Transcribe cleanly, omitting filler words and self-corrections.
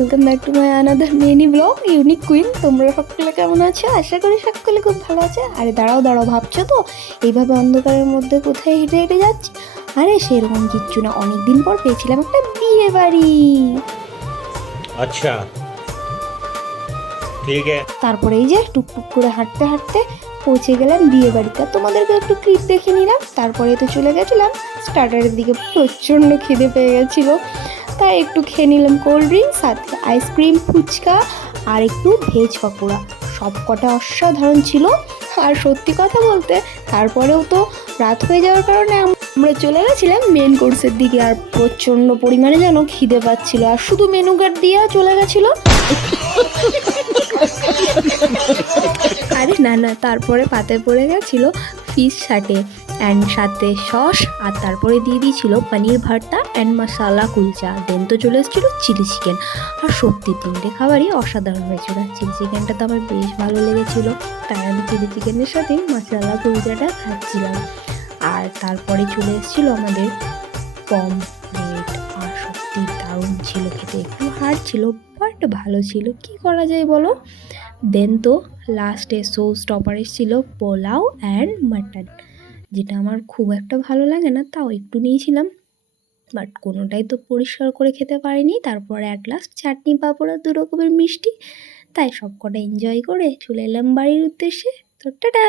Welcome back to my another mini blog unique queen. তোমরা সকলে কেমন আছো? আশা করি সকলে খুব ভালো আছে। আরে দাঁড়াও দাঁড়াও, ভাবছো তো এইভাবে অন্ধকারের মধ্যে কোথায় হেঁটে হেঁটে যাচ্ছি? আরে সেরকম কিচ্ছু না, অনেকদিন পর পেয়েছিলাম একটা বিয়ে বাড়ি। अच्छा ठीक है। তারপরে এই যে টুকটুক করে হাঁটতে হাঁটতে পৌঁছে গেলাম বিয়ে বাড়িতে। তোমাদেরকে একটু ক্লিপ দেখে নিলাম, তারপরে তো চলে গেছিলাম স্টার্টারের দিকে। প্রচণ্ড খিদে পেয়ে গেছিলো, তাই একটু খেয়ে নিলাম কোল্ড ড্রিঙ্ক, সাথে আইসক্রিম, ফুচকা আর একটু ভেজ পকোড়া। সব কটা অসাধারণ ছিল। আর সত্যি কথা বলতে তারপরেও তো রাত হয়ে যাওয়ার কারণে আমরা চলে গেছিলাম মেন কোর্সের দিকে। আর প্রচণ্ড পরিমাণে যেন খিদে পাচ্ছিল, আর শুধু মেনু কার্ড দিয়ে চলে গেছিলো। আরে না না, তারপরে পাতায় পড়ে গেছিলো ফিশ সাটে অ্যান্ড সাথে সস, আর তারপরে দিয়ে দিয়েছিল পনির ভর্তা অ্যান্ড মশালা কুলচা। দেন তো চলে এসেছিলো চিলি চিকেন। আর সত্যি তিনটে খাবারই অসাধারণ হয়েছিল। চিলি চিকেনটা তো আমার বেশ ভালো লেগেছিলো, তাই আমি চিলি চিকেনের সাথে মশালা কুলচাটা খাচ্ছিলাম। আর তারপরে চলে এসেছিলো আমাদের পমফ্রেট, আর সত্যি দারুণ ছিল খেতে। একটু হার্ড ছিল বাট ভালো ছিল, কি করা যায় বলো। দেন তো লাস্টে শো স্টপার এসেছিলো পোলাও অ্যান্ড মাটন, যেটা আমার খুব একটা ভালো লাগে না, তাও একটু নিয়েছিলাম। বাট কোনোটাই তো পরিষ্কার করে খেতে পারিনি। তারপরে অ্যাট লাস্ট চাটনি পাঁপড় আর 2 রকমের মিষ্টি। তাই সব কটা এনজয় করে চলে এলাম বাড়ির উদ্দেশ্যে। তো টাটা।